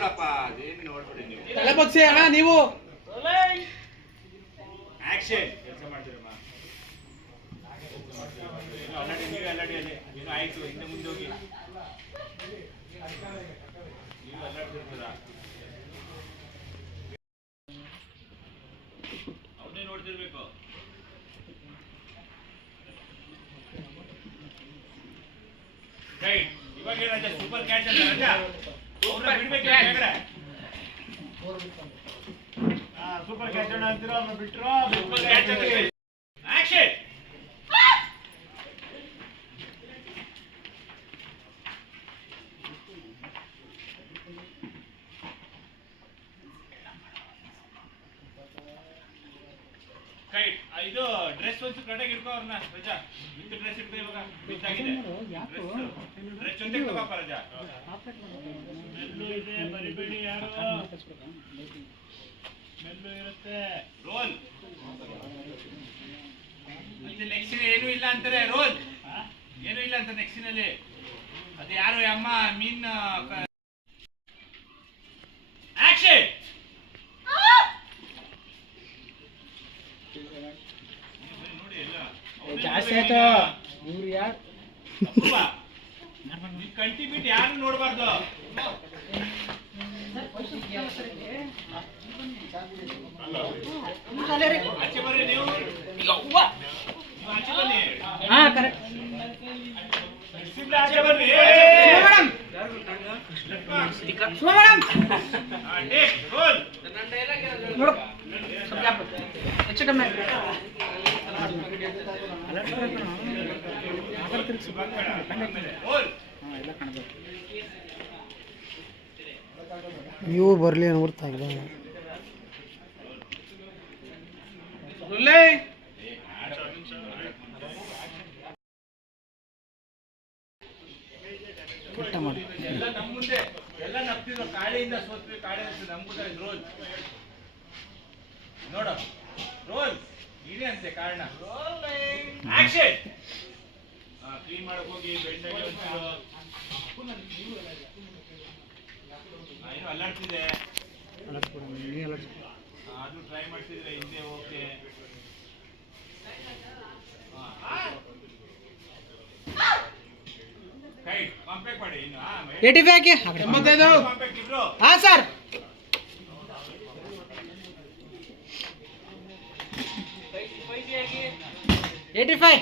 ಬಿಡಪ್ಪ ಅದೇನು ನೋಡ್ಬಿಡಿ ನೀವು ತಲೆ ಬಗ್ಸಿ ಅಣ್ಣ ನೀವು ಆಕ್ಷನ್ ಕೆಲಸ ಮಾಡ್ತೀರಮ್ಮ ಆಲ್ರೆಡಿ ನೀವು ಆಲ್ರೆಡಿ ಅದೇ ಏನು ಆಯ್ತು ಹಿಂದೆ ಮುಂದೆ ಹೋಗಿ ನೀವು ಅಲ್ಲಾಡ್ತಿರ್ತೀರಾ ಅವನ್ನೇ ನೋಡ್ತಿರ್ಬೇಕು ರೈಟ್ ಇವಾಗ ರಾಜ ಸೂಪರ್ ಕ್ಯಾಚ್ ಅಂತ ರಾಜ ಅವ್ರನ್ನ ಬಿಡ್ಬೇಕು ಕೆಳಗಡೆ ಸೂಪರ್ ಕ್ಯಾಚ್ ಅಣ್ಣ ಅಂತೀರಾ ಅವ್ರನ್ನ ಬಿಟ್ರಾ ಸೂಪರ್ ಕ್ಯಾಚ್ ಅಂತ ಆಕ್ಷನ್ ಕೈ ಇದು ಡ್ರೆಸ್ ಒಂದು ಕಡೆಗೆ ಇಟ್ಕೋ ಅವ್ರನ್ನ ರಜಾ ವಿತ್ ಡ್ರೆಸ್ ಇಟ್ಕೋ ಇವಾಗ ಬಿದ್ದಾಗಿದೆ ಡ್ರೆಸ್ ಜೊತೆ ಇಟ್ಕೋಪ್ಪ ರಜಾ ಮೆಲ್ಲು ಇದೆ ಬರಿಬೇಡಿ ಯಾರು ಮೆಲ್ಲು ಇರುತ್ತೆ ರೋಲ್ ಮತ್ತೆ ನೆಕ್ಸ್ಟ್ ಏನು ಇಲ್ಲ ಅಂತಾರೆ ರೋಲ್ ಏನು ಇಲ್ಲ ಅಂತ ನೆಕ್ಸ್ಟಿನಲ್ಲಿ ಅದು ಯಾರು ಅಮ್ಮ ಮೀನ್ ಆಕ್ಷನ್ ಜಾಸ್ತಿ ಆಯ್ತು ಇವ್ರು ಯಾರು ಕಂಟಿ ಬಿಟ್ಟು ಯಾರು ನೋಡಬಾರ್ದು ಆಚೆ ಬರ್ರಿ ನೀವು ಆಚೆ ಬನ್ನಿ ಹಾ ಕರೆಕ್ಟ್ ಆಚೆ ಬರ್ರಿ ನೋಡು ಹೆಚ್ಚು ಕಮ್ಮಿ ನೀವು ಬರಲಿ ನೋಡ್ತಾ ಇಲ್ಲ ಎಲ್ಲ ನಮ್ಮ ಮುಂದೆ ಎಲ್ಲ ನಪ್ತಿದ್ರು ಕಾಳಿಯಿಂದ ಸೋತ್ವಿ ಕಾಳಿ ನಮ್ಗೂ ರೋಲ್ ನೋಡ ರೋಲ್ ಇದೇ ಅಂತೆ ಕಾರಣ ಆಕ್ಷನ್ ಕ್ಲೀನ್ ಮಾಡಕ್ ಹೋಗಿ ಬೆಂಡಾಗಿ ಏನು ಅಲ್ಲಾಡ್ತಿದೆ ಅದು ಟ್ರೈ ಮಾಡ್ತಿದ್ರೆ ಹಿಂದೆ ಓಕೆ ಕೈ ಕಾಂಪ್ಯಾಕ್ಟ್ ಮಾಡಿ ಇನ್ನು 85 85 ಕಾಂಪ್ಯಾಕ್ಟ್ ಇಬ್ರು ಹಾ ಸರ್ 85